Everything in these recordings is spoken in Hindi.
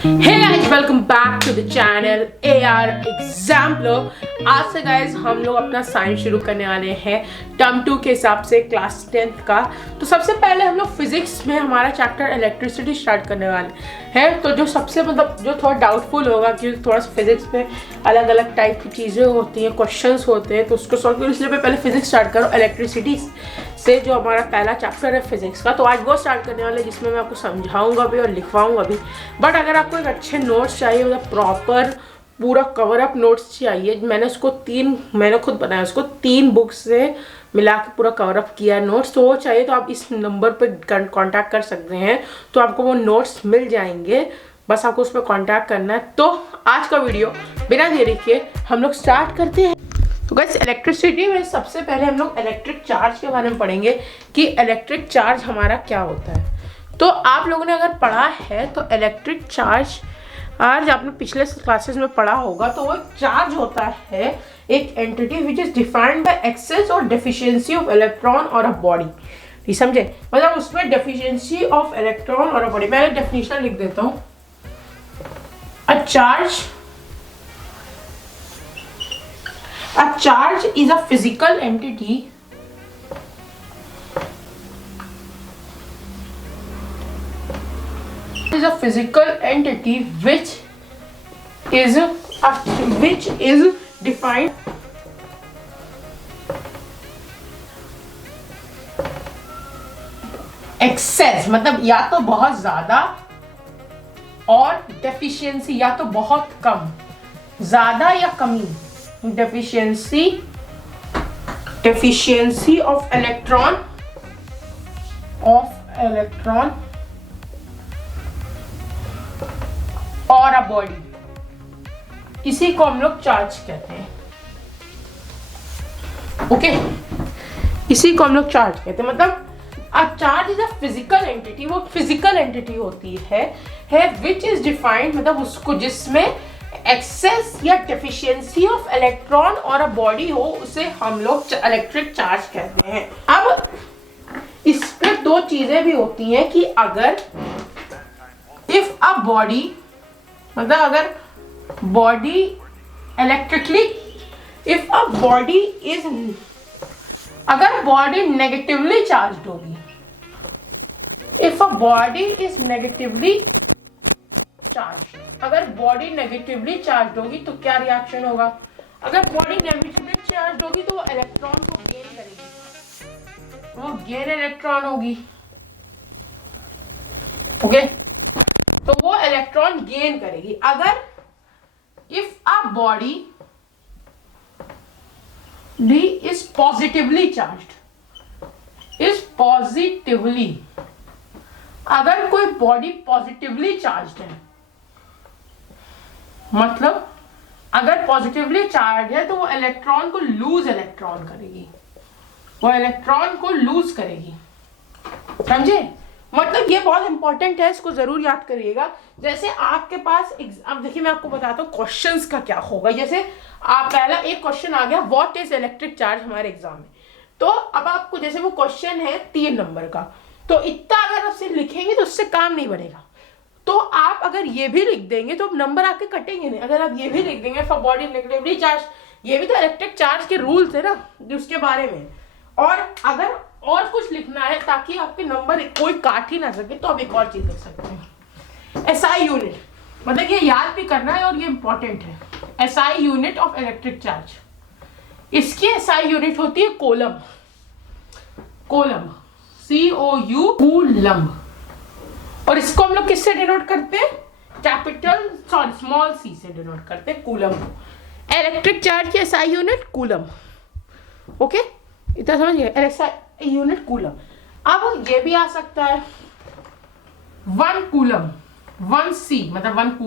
Hey guys, welcome back to the channel AR exemplar. आज से गाइस हम लोग अपना साइंस शुरू करने वाले हैं टर्म 2 के हिसाब से क्लास 10th का। तो सबसे पहले हम लोग फिजिक्स में हमारा चैप्टर इलेक्ट्रिसिटी स्टार्ट करने वाले हैं। तो जो सबसे जो थोड़ा डाउटफुल होगा क्योंकि थोड़ा सा फिजिक्स में अलग अलग टाइप की चीज़ें होती हैं, क्वेश्चंस होते हैं, तो उसको सॉल्व करो। इसलिए मैं पहले फिजिक्स स्टार्ट करूँ इलेक्ट्रिसिटी से, जो हमारा पहला चैप्टर है फिजिक्स का। तो आज वो स्टार्ट करने वाले जिसमें मैं आपको समझाऊंगा भी और लिखवाऊंगा भी। बट अगर आपको एक अच्छे नोट्स चाहिए, मतलब प्रॉपर पूरा कवर अप नोट्स चाहिए, मैंने खुद बनाया, उसको 3 बुक्स से मिला के पूरा कवर अप किया है नोट्स। तो वो चाहिए तो आप इस नंबर पे कांटेक्ट कर सकते हैं, तो आपको वो नोट्स मिल जाएंगे। बस आपको उस पर कांटेक्ट करना है। तो आज का वीडियो बिना देरी के हम लोग स्टार्ट करते हैं। तो गाइस, इलेक्ट्रिसिटी में सबसे पहले हम लोग इलेक्ट्रिक चार्ज के बारे में पढ़ेंगे कि इलेक्ट्रिक चार्ज हमारा क्या होता है। तो आप लोगों ने अगर पढ़ा है तो इलेक्ट्रिक चार्ज आज आपने पिछले क्लासेस में पढ़ा होगा। तो वो चार्ज होता है एक entity which is defined by access और डेफिशिएंसी ऑफ इलेक्ट्रॉन और अ बॉडी। ठीक समझे? मतलब उसमें डेफिशिएंसी ऑफ इलेक्ट्रॉन और अ बॉडी। मैं डेफिनेशन लिख देता हूँ। A charge is a physical entity which is defined excess, मतलब या तो बहुत ज्यादा, और डेफिशिएंसी या तो बहुत कम, ज्यादा या कमी। deficiency of electron और a body, इसी को हम लोग चार्ज कहते हैं। ओके, इसी को हम लोग चार्ज कहते हैं। मतलब a charge is a physical entity, वो फिजिकल एंटिटी होती है which is defined, मतलब उसको जिसमें एक्सेस या डेफिशिएंसी ऑफ इलेक्ट्रॉन और अ बॉडी हो, उसे हम लोग इलेक्ट्रिक चार्ज कहते हैं। अब इसमें 2 चीजें भी होती हैं कि अगर इफ अ बॉडी, मतलब अगर body electrically, if a body is, अगर बॉडी नेगेटिवली चार्ज होगी, if a body is negatively charge, अगर बॉडी नेगेटिवली चार्ज होगी तो क्या रिएक्शन होगा? अगर बॉडी नेगेटिवली चार्ज होगी तो वो इलेक्ट्रॉन को गेन करेगी, वो गेन इलेक्ट्रॉन होगी। ओके, तो वो इलेक्ट्रॉन गेन करेगी। अगर if a body D is positively charge, अगर कोई बॉडी पॉजिटिवली चार्ज है, मतलब अगर पॉजिटिवली चार्ज है तो वो इलेक्ट्रॉन को लूज करेगी, समझे? मतलब ये बहुत इंपॉर्टेंट है, इसको जरूर याद करिएगा। जैसे आपके पास अब देखिए, मैं आपको बताता हूँ क्वेश्चंस का क्या होगा। जैसे आप पहला एक क्वेश्चन आ गया, व्हाट इज इलेक्ट्रिक चार्ज, हमारे एग्जाम में। तो अब आपको, जैसे वो क्वेश्चन है 3 नंबर का, तो इतना अगर आप सिर्फ लिखेंगे तो उससे काम नहीं बनेगा। तो आप अगर ये भी लिख देंगे तो नंबर आपके कटेंगे नहीं। अगर आप ये भी लिख देंगे फॉर बॉडी नेगेटिवली चार्ज, ये भी तो इलेक्ट्रिक चार्ज के रूल्स है ना उसके बारे में। और अगर और कुछ लिखना है ताकि आपके नंबर कोई काट ही ना सके, तो आप एक और चीज लिख सकते हैं, एसआई यूनिट। मतलब ये याद भी करना है और ये इंपॉर्टेंट है, SI unit of electric charge. इसकी एसआई यूनिट होती है कूलम, COU, कूलम। और इसको हम लोग किससे डिनोट करते हैं? स्मॉल c से डिनोट करते हैं कूलम को। इलेक्ट्रिक चार्ज की एसआई यूनिट कूलम। ओके, इतना समझ गए? SI unit coulomb. अब ये भी आ सकता है 1 कूलम, 1c, मतलब 1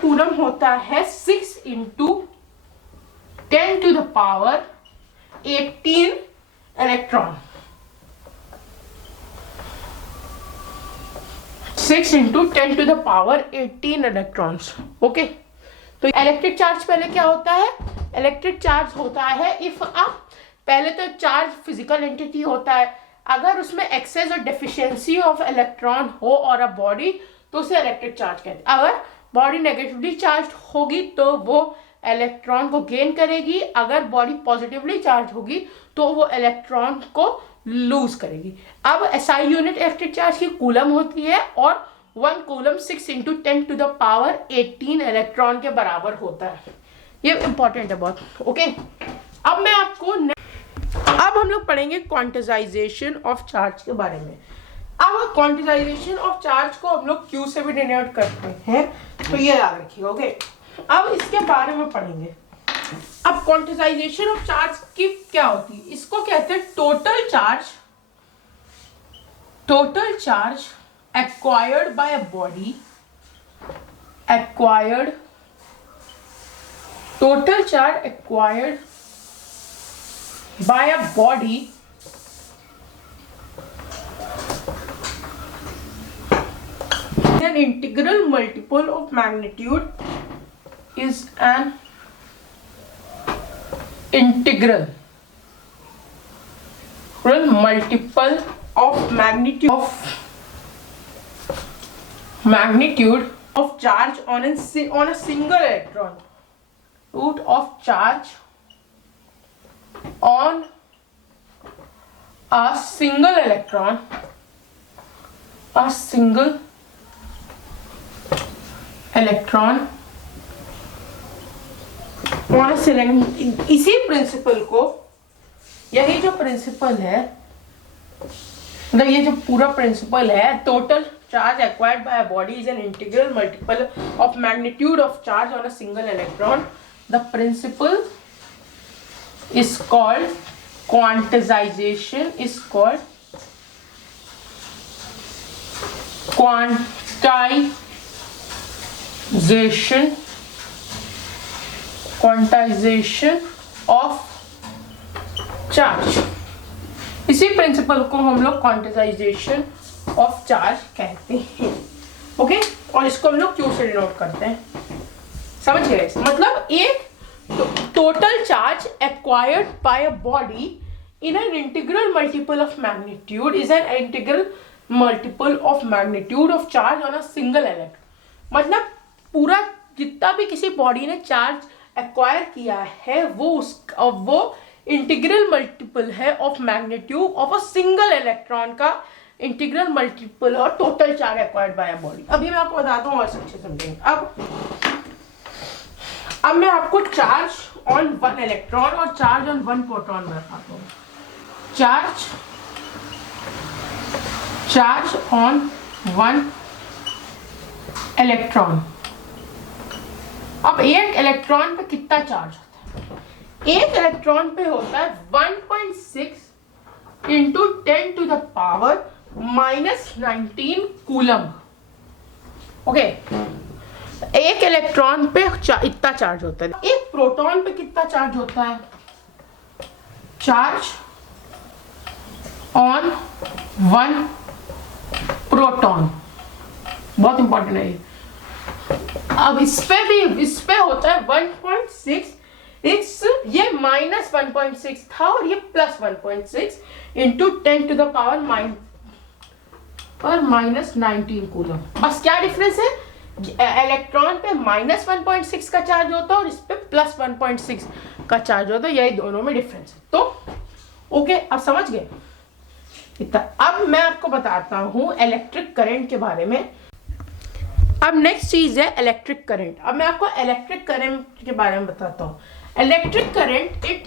कूलम होता है 6 × 10⁻18 इलेक्ट्रॉन। 6 × 10⁻18 इलेक्ट्रॉन्स। ओके, तो इलेक्ट्रिक चार्ज पहले क्या होता है? इलेक्ट्रिक चार्ज होता है इफ पहले तो चार्ज फिजिकल एंटिटी होता है, अगर उसमें एक्सेस और डेफिशिएंसी ऑफ इलेक्ट्रॉन हो और अ बॉडी, तो उसे इलेक्ट्रिक चार्ज कहते हैं। अगर बॉडी नेगेटिवली चार्ज होगी तो वो इलेक्ट्रॉन को गेन करेगी, अगर बॉडी पॉजिटिवली चार्ज होगी तो वो इलेक्ट्रॉन को लूज करेगी। अब एसआई यूनिट इलेक्ट्रिक चार्ज की कूलम होती है और 1 कूलम 6 × 10⁻18 इलेक्ट्रॉन के बराबर होता है। ये इंपॉर्टेंट है बहुत। ओके, अब मैं आपको अब हम लोग पढ़ेंगे क्वांटिजाइजेशन ऑफ चार्ज के बारे में। अब क्वांटिजाइजेशन ऑफ चार्ज को हम लोग क्यू से भी डिनोट करते हैं, तो ये याद रखिएगा। ओके, अब इसके बारे में पढ़ेंगे। अब क्वांटिजाइजेशन ऑफ चार्ज की क्या होती है, इसको कहते हैं total charge acquired by a body, total charge acquired by a body is an integral multiple of magnitude of charge on a single electron. Root of charge on a single electron, on a cylinder। इसी प्रिंसिपल को, यही जो प्रिंसिपल है, मतलब ये जो पूरा प्रिंसिपल है, total charge acquired by a body is an integral multiple of magnitude of charge on a single electron. The principle is called quantization, quantization of charge। इसी प्रिंसिपल को हम लोग क्वांटिजाइजेशन ऑफ चार्ज कहते हैं। ओके, और इसको हम लोग क्यू से डिनोट करते हैं। समझ गए? मतलब एक total charge acquired by a body in an integral multiple of magnitude is an integral multiple of magnitude of charge on a single electron. मतलब पूरा जितना भी किसी बॉडी ने चार्ज एक्वायर किया है वो इंटीग्रल मल्टीपल है of magnitude of a single electron का इंटीग्रल मल्टीपल और total charge acquired by a body. अभी मैं आपको बताता हूँ और अच्छे समझेंगे। अब मैं आपको चार्ज ऑन 1 इलेक्ट्रॉन और चार्ज ऑन 1 प्रोटॉन में बताता हूँ। Charge on 1 electron. अब एक इलेक्ट्रॉन पे कितना चार्ज होता है? एक इलेक्ट्रॉन पे होता है 1.6 × 10⁻⁻19 कूलम। ओके, एक इलेक्ट्रॉन पे इतना चार्ज होता है। एक प्रोटॉन पे कितना चार्ज होता है? चार्ज ऑन 1 प्रोटॉन, बहुत इंपॉर्टेंट है ये। अब इस पे होता है 1.6, ये -1.6 था और ये +1.6 × 10⁻⁻19 कूलम। बस क्या डिफरेंस है? इलेक्ट्रॉन पे -1.6 का चार्ज होता है और इस पे +1.6 का चार्ज होता है, यही दोनों में डिफरेंस है। तो ओके, अब समझ गए इतना। अब मैं आपको बताता हूँ इलेक्ट्रिक करंट के बारे में। अब नेक्स्ट चीज है इलेक्ट्रिक करंट। अब मैं आपको इलेक्ट्रिक करंट के बारे में बताता हूँ। Electric current it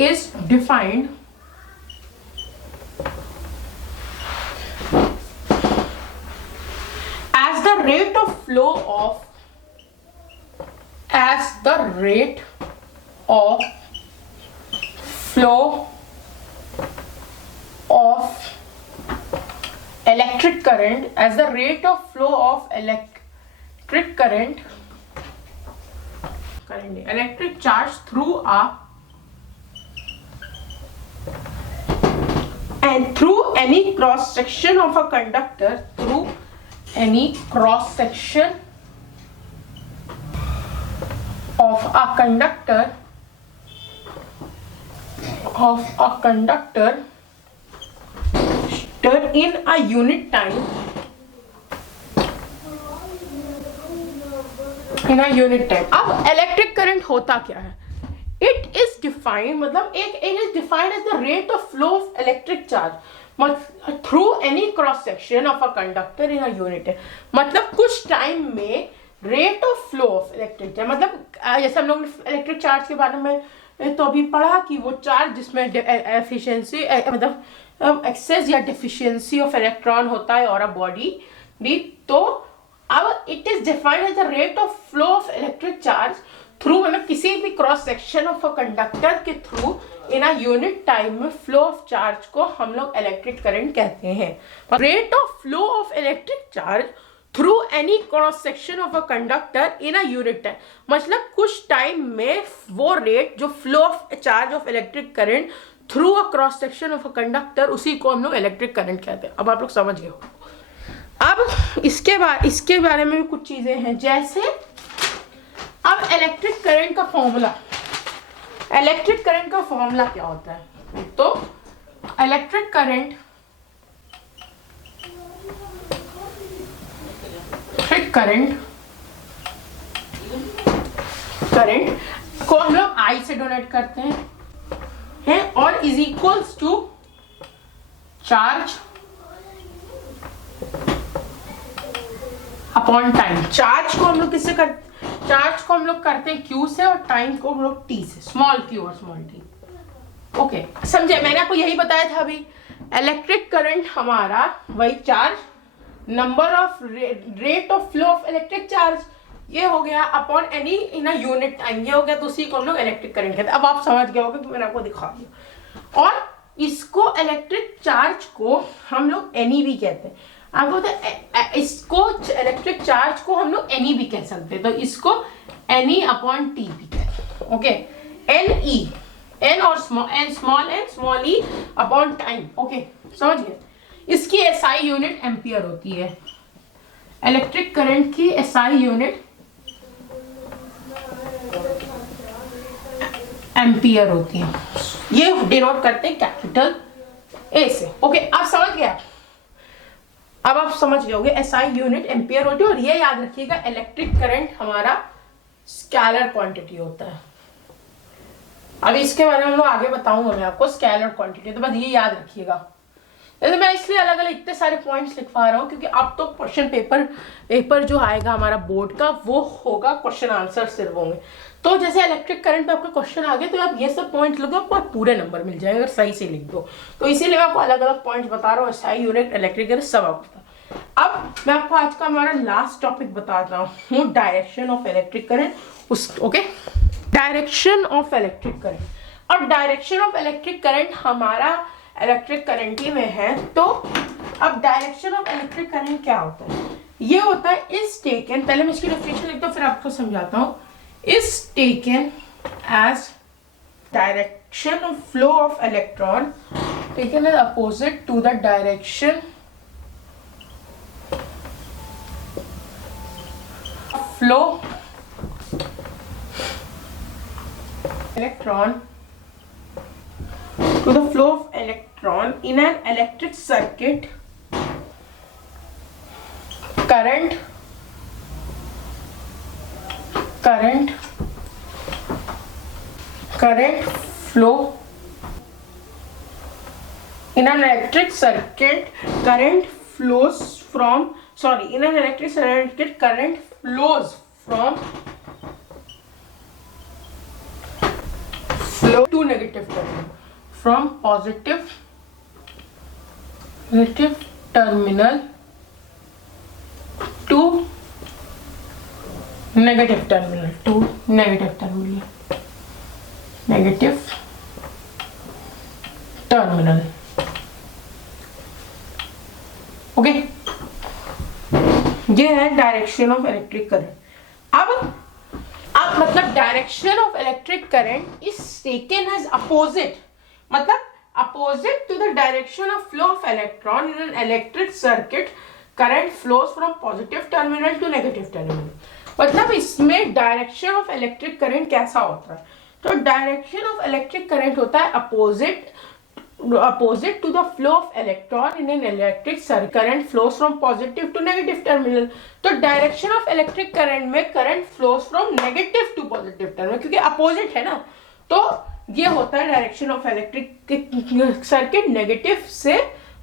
is defined as the rate of flow of electric current, as the rate of flow of electric current, electric charge through any cross section of a conductor, in a unit time, in a unit time. अब इलेक्ट्रिक करंट होता क्या है? इट इज डिफाइंड, मतलब it is defined as the rate of flow of electric charge through any cross section of a conductor in a unit. मतलब कुछ टाइम में rate of flow of electric charge, मतलब जैसे हम लोग इलेक्ट्रिक चार्ज के बारे में तो अभी पढ़ा कि वो चार्ज जिसमें एफिशिएंसी मतलब एक्सेस या डिफिशियंसी ऑफ इलेक्ट्रॉन होता है और अ बॉडी भी, तो अब it is defined as the rate of flow of electric charge through, मतलब किसी भी cross section of a conductor के through in a unit time में फ्लो ऑफ चार्ज को हम लोग इलेक्ट्रिक करंट कहते हैं। Rate of flow of electric charge through any cross section of a conductor in a unit time, मतलब कुछ टाइम में वो रेट जो flow of charge of electric current through a cross section of a conductor, उसी को हम लोग इलेक्ट्रिक करंट कहते हैं। अब आप लोग समझ गए हो। अब इसके बारे में भी कुछ चीजें हैं, जैसे अब इलेक्ट्रिक करंट का फॉर्मूला, इलेक्ट्रिक करंट का फॉर्मूला क्या होता है? तो इलेक्ट्रिक करंट को हम लोग I से डोनेट करते हैं और is equals to charge upon time. Charge को हम लोग किससे करते? चार्ज को हम लोग करते हैं Q से और टाइम को हम लोग T से, स्मॉल q और स्मॉल t। ओके, समझे? मैंने आपको यही बताया था अभी। इलेक्ट्रिक करंट हमारा वही charge, number of rate of flow of electric charge, ये हो गया upon any in a unit time, ये हो गया, तो उसी को हम लोग इलेक्ट्रिक करंट कहते हैं। अब आप समझ गए होंगे कि मैंने आपको दिखा दिया। और इसको इलेक्ट्रिक चार्ज को हम लोग एनी भी कहते हैं। आपको इसको इलेक्ट्रिक चार्ज को हम लोग एनी भी कह सकते हैं, तो इसको एनी अपॉन टी भी कहते हैं। ओके, एन ई, एन और स्मॉल ई अपॉन टाइम। ओके, समझ गए? इसकी एसआई यूनिट एम्पियर होती है। इलेक्ट्रिक करंट की एसआई यूनिट एम्पियर होती है। ये डिनोट करते हैं कैपिटल ए से। ओके, आप समझ गया? अब आप समझ गए होंगे एसआई यूनिट एम्पियर होती है। और ये याद रखिएगा, इलेक्ट्रिक करंट हमारा स्केलर क्वांटिटी होता है। अब इसके बारे में मैं आगे बताऊंगा मैं आपको, स्केलर क्वांटिटी, तो बस ये याद रखिएगा। जैसे मैं इसलिए अलग अलग इतने सारे पॉइंट्स लिखवा रहा हूँ क्योंकि अब तो क्वेश्चन पेपर जो आएगा हमारा बोर्ड का, वो होगा क्वेश्चन आंसर सिर्फ होंगे। तो जैसे इलेक्ट्रिक करंट पे आपका क्वेश्चन आ गया तो आप ये सब पॉइंट लिखो, आपको पूरे नंबर मिल जाएंगे अगर सही से लिख दो। तो इसीलिए मैं आपको अलग अलग पॉइंट्स बता रहा हूँ, एसआई यूनिट, इलेक्ट्रिक करंट, सब आपको। अब मैं आपको आज का हमारा लास्ट टॉपिक बताता हूँ, direction of electric current. Okay, direction of electric current. और डायरेक्शन ऑफ इलेक्ट्रिक करंट हमारा इलेक्ट्रिक करंट ही में है। तो अब डायरेक्शन ऑफ इलेक्ट्रिक करंट क्या होता है? ये होता है इज टेकन, पहले मैं इसकी डेफिनेशन लिखता हूँ फिर आपको समझाता हूँ। Is taken as direction of flow of electron taken as opposite to the direction flow electron to the flow of electron in an electric circuit. Current flow in an electric circuit. Current flows from, in an electric circuit current flows to negative terminal, from positive terminal to negative terminal। Okay, ये है डायरेक्शन ऑफ इलेक्ट्रिक करंट। अब मतलब direction of electric current is taken as opposite, मतलब opposite to the direction of flow of electron in an electric circuit. Current flows from positive terminal to negative terminal. मतलब इसमें डायरेक्शन ऑफ इलेक्ट्रिक करंट कैसा होता है? तो डायरेक्शन ऑफ इलेक्ट्रिक करंट होता है opposite opposite to the flow of electron in an electric circuit. Current flows from positive to negative terminal. तो डायरेक्शन ऑफ इलेक्ट्रिक करंट में current flows from negative to positive terminal, क्योंकि अपोजिट है ना, तो ये होता है direction of electric circuit negative से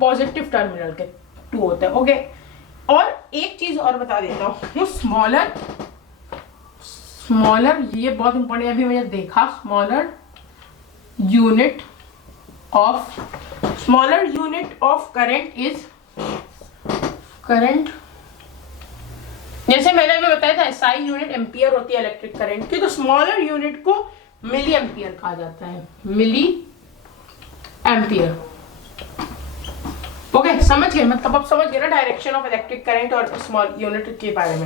पॉजिटिव टर्मिनल के टू होता है। ओके, और एक चीज और बता देता हूँ, स्मॉलर ये बहुत इंपॉर्टेंट है, अभी मैंने देखा, smaller unit of current is current. जैसे मैंने अभी बताया था SI यूनिट एम्पियर होती है इलेक्ट्रिक करंट की, तो स्मॉलर यूनिट को मिली एम्पियर कहा जाता है, मिली एम्पियर। ओके, समझ गए, मतलब अब समझ गए ना डायरेक्शन ऑफ इलेक्ट्रिक करंट और स्मॉल यूनिट के बारे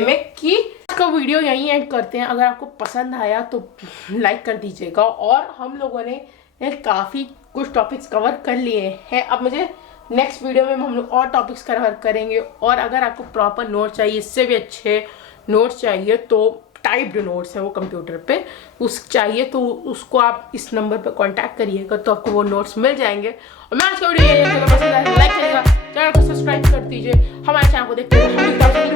में कि इसका वीडियो यहीं एंड करते हैं। अगर आपको पसंद आया तो लाइक कर दीजिएगा, और हम लोगों ने काफ़ी कुछ टॉपिक्स कवर कर लिए हैं। अब मुझे नेक्स्ट वीडियो में हम लोग और टॉपिक्स कवर करेंगे, और अगर आपको प्रॉपर नोट चाहिए, इससे भी अच्छे नोट्स चाहिए, तो टाइप्ड नोट्स है वो कंप्यूटर पे, उस चाहिए तो उसको आप इस नंबर पे कांटेक्ट करिएगा, तो आपको वो नोट्स मिल जाएंगे। और मैं आज का वीडियो पसंद आया लाइक करिएगा, चैनल को सब्सक्राइब कर दीजिए, हमारे चैनल को देखते हैं।